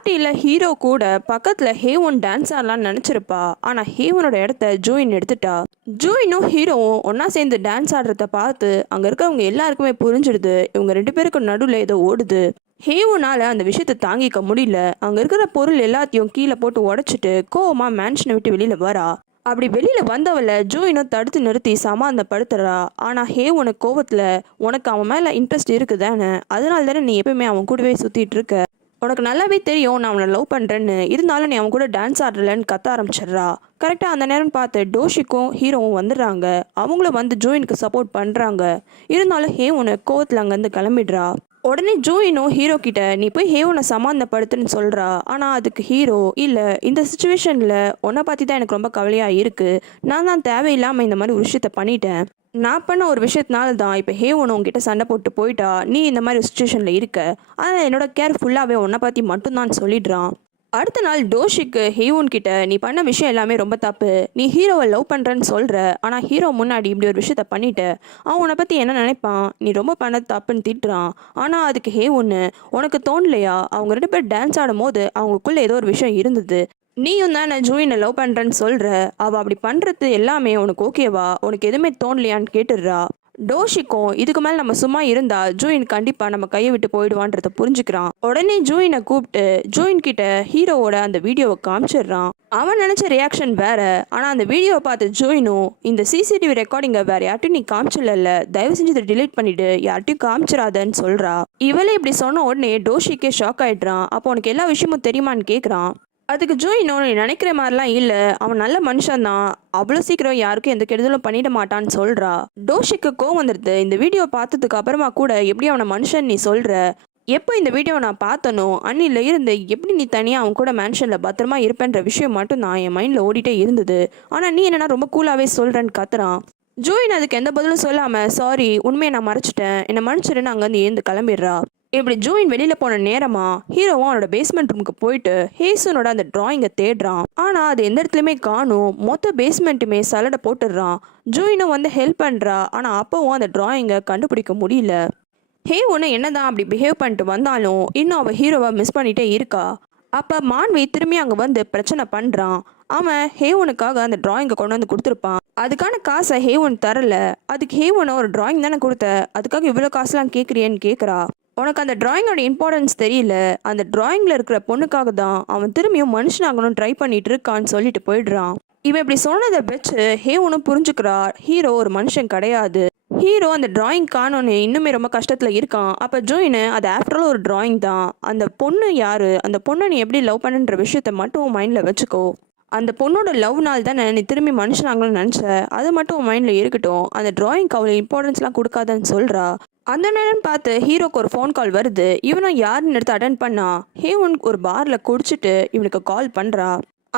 பார்ட்டியில் ஹீரோ கூட பக்கத்தில் ஹேவன் டான்ஸ் ஆடலாம்னு நினச்சிருப்பா. ஆனால் ஹேவனோட இடத்த ஜோயின் எடுத்துட்டா. ஜோயினும் ஹீரோவும் ஒன்றா சேர்ந்து டான்ஸ் ஆடுறத பார்த்து அங்கே இருக்கவங்க எல்லாருக்குமே புரிஞ்சிடுது இவங்க ரெண்டு பேருக்கு நடுவில் ஏதோ ஓடுது. ஹேவனால அந்த விஷயத்தை தாங்கிக்க முடியல. அங்கே இருக்கிற பொருள் எல்லாத்தையும் கீழே போட்டு உடச்சிட்டு கோவமா மேன்ஷனை விட்டு வெளியில் வரா. அப்படி வெளியில வந்தவளை ஜோயினும் தடுத்து நிறுத்தி சமாதானப்படுத்துறா. ஆனா ஹேவனுக்கு கோவத்துல உனக்கு அவன் மேல இன்ட்ரெஸ்ட் இருக்குதானே, அதனால தானே நீ எப்பவுமே அவன் கூடவே சுத்திட்டு இருக்க, உனக்கு நல்லாவே தெரியும் நான் அவனை லவ் பண்ணுறேன்னு, இருந்தாலும் நீ அவன் கூட டான்ஸ் ஆடலன்னு கத்த ஆரம்பிச்சிடுறா. கரெக்டாக அந்த நேரம் பார்த்து டோஷிக்கும் ஹீரோவும் வந்துடுறாங்க. அவங்களும் வந்து ஜோயினுக்கு சப்போர்ட் பண்ணுறாங்க. இருந்தாலும் ஹேவனை கோவத்தில் அங்கேருந்து கிளம்பிடுறா. உடனே ஜோயினும் ஹீரோ கிட்ட நீ போய் ஹேவனை சமாதானப்படுத்துன்னு சொல்கிறா. ஆனால் அதுக்கு ஹீரோ இல்லை, இந்த சுச்சுவேஷனில் உன்னை பற்றி தான் எனக்கு ரொம்ப கவலையாக இருக்குது, நான் தான் தேவையில்லாமல் இந்த மாதிரி ஒரு விஷயத்த பண்ணிட்டேன், நான் பண்ண ஒரு விஷயத்தினால தான் இப்போ ஹேவன் உங்ககிட்ட சண்டை போட்டு போயிட்டா, நீ இந்த மாதிரி சுச்சுவேஷனில் இருக்க, ஆனால் என்னோட கேர் ஃபுல்லாகவே உன்னை பற்றி மட்டும்தான் சொல்லிடுறான். அடுத்த நாள் டோஷிக்கு ஹேவன் கிட்ட நீ பண்ண விஷயம் எல்லாமே ரொம்ப தப்பு, நீ ஹீரோவை லவ் பண்ணுறேன்னு சொல்கிற, ஆனால் ஹீரோ முன்னாடி இப்படி ஒரு விஷயத்த பண்ணிட்ட, அவன் உன்னை பற்றி என்ன நினைப்பான், நீ ரொம்ப பண்ண தப்புன்னு திட்டுறான். ஆனால் அதுக்கு ஹேவன்னு உனக்கு தோணலையா, அவங்க ரெண்டு பேர் டான்ஸ் ஆடும் போது அவங்களுக்குள்ள ஏதோ ஒரு விஷயம் இருந்தது, நீயும் தான் நான் ஜோயினை லவ் பண்ணுறேன்னு சொல்கிற, அவள் அப்படி பண்ணுறது எல்லாமே உனக்கு ஓகேவா, உனக்கு எதுவுமே தோணலையான்னு கேட்டுடுறா. டோஷிக்கும் இதுக்கு மேலே நம்ம சும்மா இருந்தா ஜோயின் கண்டிப்பாக நம்ம கையை விட்டு போயிடுவான்றத புரிஞ்சுக்கிறான். உடனே ஜோயினை கூப்பிட்டு ஜோயின் கிட்ட ஹீரோவோட அந்த வீடியோவை காமிச்சிடுறான். அவன் நினச்ச ரியாக்ஷன் வேற. ஆனால் அந்த வீடியோவை பார்த்து ஜோயினும் இந்த சிசிடிவி ரெக்கார்டிங்கை வேற யார்ட்டையும் நீ காமிச்சிடல, தயவு செஞ்சு இதை டிலீட் பண்ணிட்டு யார்ட்டையும் காமிச்சிடாதன்னு சொல்கிறா. இவளே இப்படி சொன்ன உடனே டோஷிக்கே ஷாக் ஆயிடுறான். அப்போ உனக்கு எல்லா விஷயமும் தெரியுமான்னு கேட்குறான். அதுக்கு ஜோயினும் நீ நினைக்கிற மாதிரிலாம் இல்லை, அவன் நல்ல மனுஷன் தான், அவ்வளோ சீக்கிரம் யாருக்கும் எந்த கெடுதலும் பண்ணிட மாட்டான்னு சொல்கிறா. டோஷிக்கு கோவம் வந்துடுது. இந்த வீடியோ பார்த்ததுக்கு அப்புறமா கூட எப்படி அவனை மனுஷன் நீ சொல்கிற, எப்போ இந்த வீடியோவை நான் பார்த்தனோ அன்னில இருந்து எப்படி நீ தனியாக அவன் கூட மேன்ஷனில் பத்திரமா இருப்பேன்ற விஷயம் மட்டும் நான் என் மைண்டில் ஓடிட்டே இருந்தது, ஆனால் நீ என்னன்னா ரொம்ப கூலாகவே சொல்கிறேன்னு கத்துறான். ஜோயின் அதுக்கு எந்த பதிலும் சொல்லாமல் சாரி உண்மையை நான் மறைச்சிட்டேன், என்னை மன்னிச்சிடுன்னு அங்கேருந்து ஏந்து கிளம்பிடுறா. இப்படி ஜோயின் வெளியில போன நேரமா ஹீரோவும் அவனோட பேஸ்மெண்ட் ரூமுக்கு போயிட்டு ஹேசனோட அந்த டிராயிங்கை தேடுறான். ஆனா அது எந்த இடத்துலயுமே காணும். மொத்த பேஸ்மெண்ட்டுமே சலடை போட்டுடுறான். ஜோயினும் வந்து ஹெல்ப் பண்றா. ஆனா அப்பவும் அந்த டிராயிங்கை கண்டுபிடிக்க முடியல. ஹேவனும் என்னதான் அப்படி பிஹேவ் பண்ணிட்டு வந்தாலும் இன்னும் அவ ஹீரோவை மிஸ் பண்ணிட்டே இருக்கா. அப்ப மான்வி திரும்பி அங்க வந்து பிரச்சனை பண்றான். அவன் ஹேவனுக்காக அந்த டிராயிங்கை கொண்டு வந்து கொடுத்துருப்பான். அதுக்கான காசை ஹேவன் தரல. அதுக்கு ஹேவனை ஒரு டிராயிங் தானே கொடுத்த, அதுக்காக இவ்வளோ காசுலாம் கேட்குறியன்னு கேட்குறா. உனக்கு அந்த டிராயிங்கோட இம்பார்ட்டன்ஸ் தெரியல, அந்த டிராயிங்கில் இருக்கிற பொண்ணுக்காக தான் அவன் திரும்பியும் மனுஷனாகணும் ட்ரை பண்ணிட்டு இருக்கான்னு சொல்லிட்டு போயிடுறான். இவன் இப்படி சொன்னதை வச்சு ஹேவனும் புரிஞ்சுக்கிறா ஹீரோ ஒரு மனுஷன் கிடையாது. ஹீரோ அந்த டிராயிங் காணோன்னு இன்னுமே ரொம்ப கஷ்டத்தில் இருக்கான். அப்போ ஜோயினு அது ஆஃப்டர் ஆல் ஒரு டிராயிங் தான், அந்த பொண்ணு யாரு, அந்த பொண்ணை நீ எப்படி லவ் பண்ணுன்ற விஷயத்த மட்டும் மைண்டில் வச்சுக்கோ, அந்த பொண்ணோட லவ்னால் தான் நீ திரும்பி மனுஷனாகணும்னு நினச்ச, அது மட்டும் மைண்டில் இருக்கட்டும், அந்த டிராயிங்க்கு அவ்வளோ இம்பார்ட்டன்ஸ்லாம் கொடுக்காதன்னு சொல்கிறா. அந்த நேரம் பார்த்து ஹீரோக்கு ஒரு ஃபோன் கால் வருது. இவனும் யாருன்னு எடுத்து அட்டன் பண்ணா ஹேவன் ஒரு பாரில் குடிச்சிட்டு இவனுக்கு கால் பண்ணுறா.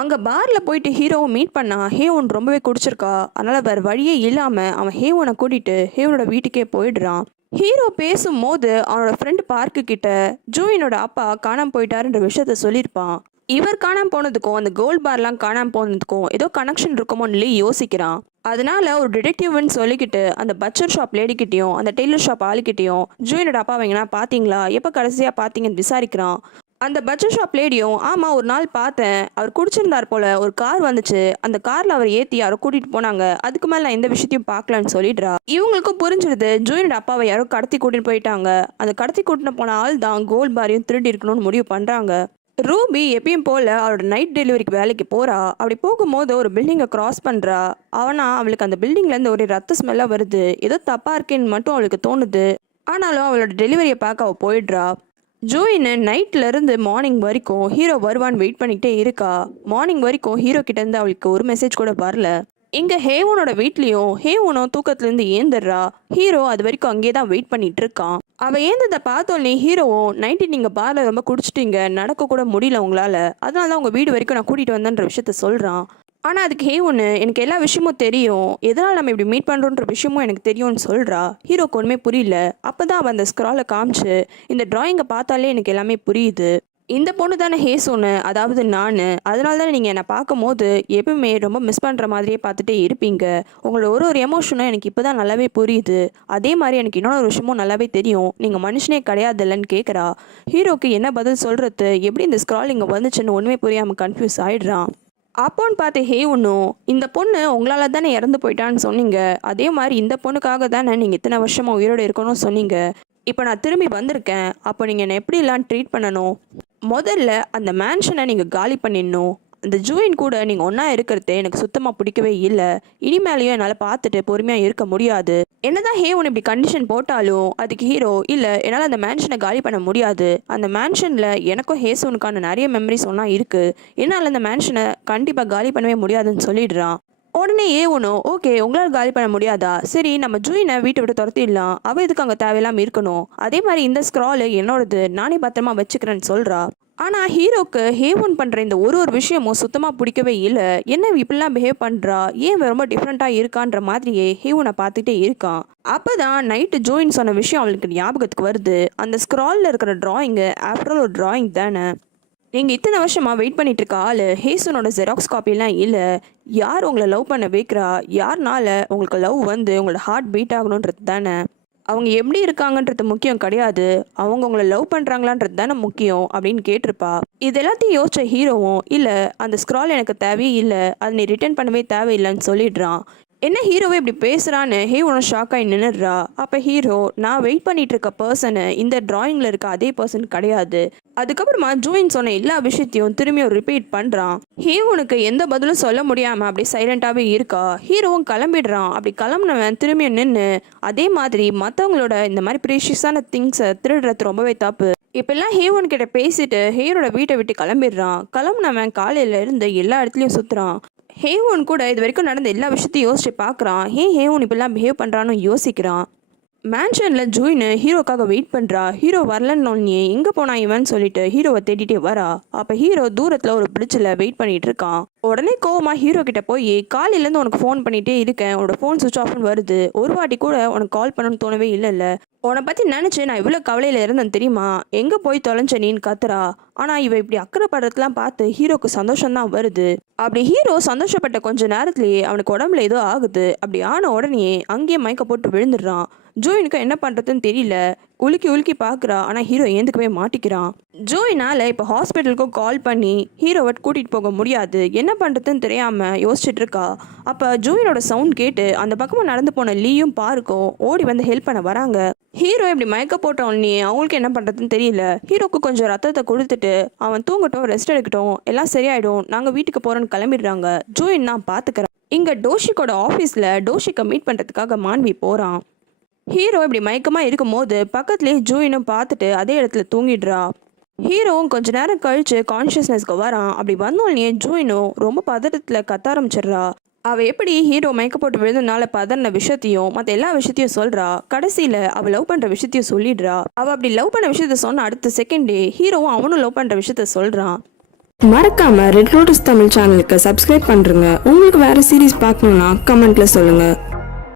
அங்கே பாரில் போயிட்டு ஹீரோவை மீட் பண்ணா. ஹேவன் ரொம்பவே குடிச்சிருக்கா. அதனால் வேறு வழியே இல்லாமல் அவன் ஹேவனை கூட்டிகிட்டு ஹேவனோட வீட்டுக்கே போயிடுறான். ஹீரோ பேசும்போது அவனோட ஃப்ரெண்டு பார்க்கு கிட்ட ஜோயினோட அப்பா காணாமல் போயிட்டாருன்ற விஷயத்த சொல்லியிருப்பான். இவர் காணாமல் போனதுக்கும் அந்த கோல்ட் பார்லாம் காணாமல் போனதுக்கும் ஏதோ கனெக்ஷன் இருக்குமோன்னு யோசிக்கிறான். அதனால ஒரு டிடெக்டிவ்னு சொல்லிக்கிட்டு அந்த பச்சர் ஷாப் லேடிக்கிட்டையும் அந்த டெய்லர் ஷாப் ஆளுக்கிட்டையும் ஜோயினோட அப்பா வைங்கன்னா பார்த்தீங்களா, எப்போ கடைசியாக பார்த்தீங்கன்னு விசாரிக்கிறான். அந்த பச்சர் ஷாப் லேடியும் ஆமாம் ஒரு நாள் பார்த்தேன், அவர் குடிச்சிருந்தார் போல, ஒரு கார் வந்துச்சு, அந்த காரில் அவர் ஏற்றி யாரோ கூட்டிகிட்டு போனாங்க, அதுக்கு மேலே நான் எந்த விஷயத்தையும் பார்க்கலான்னு சொல்லிடுறா. இவங்களுக்கும் புரிஞ்சிடுது ஜோயினோட அப்பாவை யாரோ கடத்தி கூட்டின்னு போயிட்டாங்க, அந்த கடத்தி கூட்டின்னு போன ஆள் தான் கோல்ட் பாரையும் திருடி இருக்கணும்னு முடிவு பண்ணுறாங்க. ரூபி எப்பயும் போல் அவளோட நைட் டெலிவரிக்கு வேலைக்கு போகிறா. அப்படி போகும்போது ஒரு பில்டிங்கை கிராஸ் பண்ணுறா. அவளுக்கு அந்த பில்டிங்லேருந்து ஒரு ரத்த ஸ்மெல்லாக வருது, ஏதோ தப்பாக இருக்கேன்னு மட்டும் அவளுக்கு தோணுது. ஆனாலும் அவளோட டெலிவரியை பார்க்க அவள் போயிடுறா. ஜோயின்னு நைட்லேருந்து மார்னிங் வரைக்கும் ஹீரோ வருவான்னு வெயிட் பண்ணிகிட்டே இருக்கா. மார்னிங் வரைக்கும் ஹீரோ கிட்டேருந்து அவளுக்கு ஒரு மெசேஜ் கூட வரல. இங்கே ஹேவனோட வீட்லேயும் ஹேவனும் தூக்கத்துலேருந்து ஏந்துடுறா. ஹீரோ அது வரைக்கும் அங்கேயே தான் வெயிட் பண்ணிட்டு இருக்கான். அவள் ஏந்ததை பார்த்தோன்னே ஹீரோவும் நைட்டு நீங்கள் பாரில் ரொம்ப குடிச்சிட்டீங்க, நடக்க கூட முடியல உங்களால், அதனால தான் உங்கள் வீடு வரைக்கும் நான் கூட்டிகிட்டு வந்தேன்ற விஷயத்த சொல்கிறான். ஆனால் அதுக்கு ஹேவனு எனக்கு எல்லா விஷயமும் தெரியும், எதனால் நம்ம இப்படி மீட் பண்ணுறோன்ற விஷயமும் எனக்கு தெரியும்னு சொல்கிறா. ஹீரோக்கு ஒன்றுமே புரியல. அப்போ தான் அவன் அந்த ஸ்க்ராலை காமிச்சு இந்த டிராயிங்கை பார்த்தாலே எனக்கு எல்லாமே புரியுது, இந்த பொண்ணு தானே ஹேசோன்னு, அதாவது நான். அதனால தானே நீங்கள் என்னை பார்க்கும்போது எப்பவுமே ரொம்ப மிஸ் பண்ணுற மாதிரியே பார்த்துட்டே இருப்பீங்க. உங்களோட ஒரு ஒரு எமோஷனும் எனக்கு இப்போ தான் நல்லாவே புரியுது. அதே மாதிரி எனக்கு இன்னொரு விஷயமும் நல்லாவே தெரியும், நீங்கள் மனுஷனே கிடையாதுல்லன்னு கேட்குறா. ஹீரோக்கு என்ன பதில் சொல்கிறது, எப்படி இந்த ஸ்க்ரால் இங்கே வந்துச்சுன்னு ஒன்றுமே புரியாமல் கன்ஃபியூஸ் ஆகிடுறான். அப்போன்னு பார்த்து ஹேவனும், இந்த பொண்ணு உங்களால தானே இறந்து போயிட்டான்னு சொன்னீங்க, அதே மாதிரி இந்த பொண்ணுக்காக தானே நீங்கள் இத்தனை வருஷமாக உயிரோடு இருக்கணும்னு சொன்னீங்க. இப்போ நான் திரும்பி வந்திருக்கேன், அப்போ நீங்கள் என்னை எப்படிலாம் ட்ரீட் பண்ணணும்? முதல்ல அந்த மேன்ஷனை நீங்கள் காலி பண்ணிடணும். அந்த ஜூயின் கூட நீங்கள் ஒன்றா இருக்கிறது எனக்கு சுத்தமாக பிடிக்கவே இல்லை. இனிமேலையும் என்னால் பார்த்துட்டு பொறுமையாக இருக்க முடியாது. என்னதான் ஹேவன் இப்படி கண்டிஷன் போட்டாலும் அதுக்கு ஹீரோ, இல்லை என்னால் அந்த மேன்ஷனை காலி பண்ண முடியாது. அந்த மேன்ஷனில் எனக்கும் ஹேசோனுக்கான நிறைய மெமரிஸ் ஒன்றா இருக்குது. என்னால் அந்த மேன்ஷனை கண்டிப்பாக காலி பண்ணவே முடியாதுன்னு சொல்லிடுறான். உடனே ஏவனும், ஓகே உங்களால் காலி பண்ண முடியாதா, சரி நம்ம ஜூயினை வீட்டை விட்டு துரத்திடலாம், அவள் இதுக்கு அங்கே தேவையில்லாமல் இருக்கணும். அதே மாதிரி இந்த ஸ்க்ரால் என்னோடது, நானே பத்திரமா வச்சுக்கிறேன்னு சொல்கிறா. ஆனால் ஹீரோக்கு ஹேவன் பண்ணுற இந்த ஒரு ஒரு விஷயமும் சுத்தமாக பிடிக்கவே இல்லை. என்ன இப்படிலாம் பிஹேவ் பண்ணுறா, ஏன் ரொம்ப டிஃப்ரெண்ட்டாக இருக்கான்ற மாதிரியே ஹேவனை பார்த்துட்டே இருக்கான். அப்போ தான் நைட்டு ஜூயின் சொன்ன விஷயம் அவளுக்கு ஞாபகத்துக்கு வருது. அந்த ஸ்க்ராலில் இருக்கிற ட்ராயிங்கு ஆஃப்டர் ஆல் ஒரு ட்ராயிங் தானே. நீங்கள் இத்தனை வருஷமாக வெயிட் பண்ணிட்டு இருக்க ஆள் ஹேசனோட ஜெராக்ஸ் காப்பிலாம் இல்லை. யார் உங்களை லவ் பண்ண வைக்கிறா, யாருனால உங்களுக்கு லவ் வந்து உங்களோட ஹார்ட் பீட் ஆகணுன்றது தானே. அவங்க எப்படி இருக்காங்கன்றது முக்கியம் கிடையாது, அவங்க உங்களை லவ் பண்ணுறாங்களான்றது தானே முக்கியம் அப்படின்னு கேட்டிருப்பா. இது எல்லாத்தையும் யோசிச்ச ஹீரோவும், இல்லை அந்த ஸ்க்ரால் எனக்கு தேவையே இல்லை, அதை நீ ரிட்டர்ன் பண்ணவே தேவையில்லைன்னு சொல்லிடுறான். என்ன ஹீரோவே இப்படி பேசுகிறான்னு ஹேவனும் ஷாக் ஆகி நின்றுடுறா. அப்போ ஹீரோ, நான் வெயிட் பண்ணிட்டு இருக்க பர்சனு இந்த டிராயிங்கில் இருக்க அதே பர்சன் கிடையாது. அதுக்கப்புறமா ஜூயின் சொன்ன எல்லா விஷயத்தையும் திரும்பியும் ரிப்பீட் பண்ணுறான். ஹீரோனுக்கு எந்த பதிலும் சொல்ல முடியாமல் அப்படி சைலண்ட்டாகவே இருக்கா. ஹீரோவும் கிளம்பிடுறான். அப்படி கிளம்புனவன் திரும்பியும் நின்று அதே மாதிரி மற்றவங்களோட இந்த மாதிரி ப்ரீஷியஸான திங்ஸை திருடுறது ரொம்பவே தப்பு. இப்பெல்லாம் ஹேவன் கிட்ட பேசிட்டு ஹேரோட வீட்டை விட்டு கிளம்பிடுறான். கிளம்புனவன் காலையில இருந்து எல்லா இடத்துலையும் சுற்றுறான். ஹேவன் கூட இது வரைக்கும் நடந்த எல்லா விஷயத்தையும் யோசிச்சு பார்க்குறான். ஹேவன் இப்பெல்லாம் பிஹேவ் பண்ணுறான்னு யோசிக்கிறான். மேன்ஷனில் ஜூயின் ஹீரோக்காக வெயிட் பண்ணுறா. ஹீரோ வரலன்னு எங்கே போனா இவன் சொல்லிட்டு ஹீரோவை தேடிட்டே வரா. அப்போ ஹீரோ தூரத்தில் ஒரு பிரிட்ஜில் வெயிட் பண்ணிட்டு இருக்கான். உடனே கோவமாக ஹீரோ கிட்ட போய், காலையிலேருந்து உனக்கு ஃபோன் பண்ணிகிட்டே இருக்கேன், உன்னோட ஃபோன் சுவிச் ஆஃப்னு வருது, ஒரு வாட்டி கூட உனக்கு கால் பண்ணணும்னு தோணவே இல்லைல்ல, உன்னை பற்றி நினச்சி நான் இவ்வளோ கவலையில் இருந்தேன் தெரியுமா, எங்கே போய் தொலைஞ்ச நீன்னு கத்துறா. ஆனால் இவ இப்படி அக்கறைப்படுறதுலாம் பார்த்து ஹீரோக்கு சந்தோஷம்தான் வருது. அப்படி ஹீரோ சந்தோஷப்பட்ட கொஞ்ச நேரத்துலேயே அவனுக்கு உடம்புல ஏதோ ஆகுது. அப்படி ஆன உடனே அங்கேயே மயக்க போட்டு விழுந்துடுறான். ஜூயினுக்கு என்ன பண்ணுறதுன்னு தெரியல, உலுக்கி உலுக்கி பார்க்குறா. ஆனால் ஹீரோ ஏந்துக்கவே மாட்டிக்கிறான். ஜூயினால் இப்போ ஹாஸ்பிட்டலுக்கும் கால் பண்ணி ஹீரோவை கூட்டிகிட்டு போக முடியாது. என்ன பண்ணுறதுன்னு தெரியாமல் யோசிச்சுட்டு இருக்கா. அப்போ ஜூயினோட சவுண்ட் கேட்டு அந்த பக்கமாக நடந்து போன லீயும் பாருக்கும் ஓடி வந்து ஹெல்ப் பண்ண வராங்க. ஹீரோ இப்படி மயக்க போட்டோன்னே அவங்களுக்கு என்ன பண்ணுறதுன்னு தெரியல. ஹீரோக்கு கொஞ்சம் ரத்தத்தை கொடுத்துட்டு அவன் தூங்கட்டும், ரெஸ்ட் எடுக்கட்டும், எல்லாம் சரியாயிடும், நாங்கள் வீட்டுக்கு போகிறோன்னு கிளம்பிடுறாங்க. ஜூயின் நான் பார்த்துக்கிறேன். இங்கே டோஷிக்கோட ஆஃபீஸில் டோஷிக்கை மீட் பண்ணுறதுக்காக மான்வி போகிறான். ஹீரோ இப்படி மயக்கமாக இருக்கும்போது பக்கத்துலேயே ஜூயினும் பார்த்துட்டு அதே இடத்துல தூங்கிடுறா. ஹீரோவும் கொஞ்ச நேரம் கழித்து கான்ஷியஸ்னஸ்க்கு வரான். அப்படி வந்தோடனே ஜூயினும் ரொம்ப பதட்டத்தில் கத்த ஆரம்பிச்சிடுறா. அவள் எப்படி ஹீரோ மயக்க போட்டு விழுந்தனால பதறின விஷயத்தையும் மற்ற எல்லா விஷயத்தையும் சொல்கிறா. கடைசியில் அவள் லவ் பண்ணுற விஷயத்தையும் சொல்லிடுறா. அவள் அப்படி லவ் பண்ண விஷயத்த சொன்ன அடுத்த செகண்டே ஹீரோவும் அவனும் லவ் பண்ணுற விஷயத்த சொல்கிறான். மறக்காம ரெட் லோட்டஸ் தமிழ் சேனலுக்கு சப்ஸ்கிரைப் பண்ணுறங்க. உங்களுக்கு வேறு சீரீஸ் பார்க்கணுன்னா கமெண்ட்டில் சொல்லுங்கள்.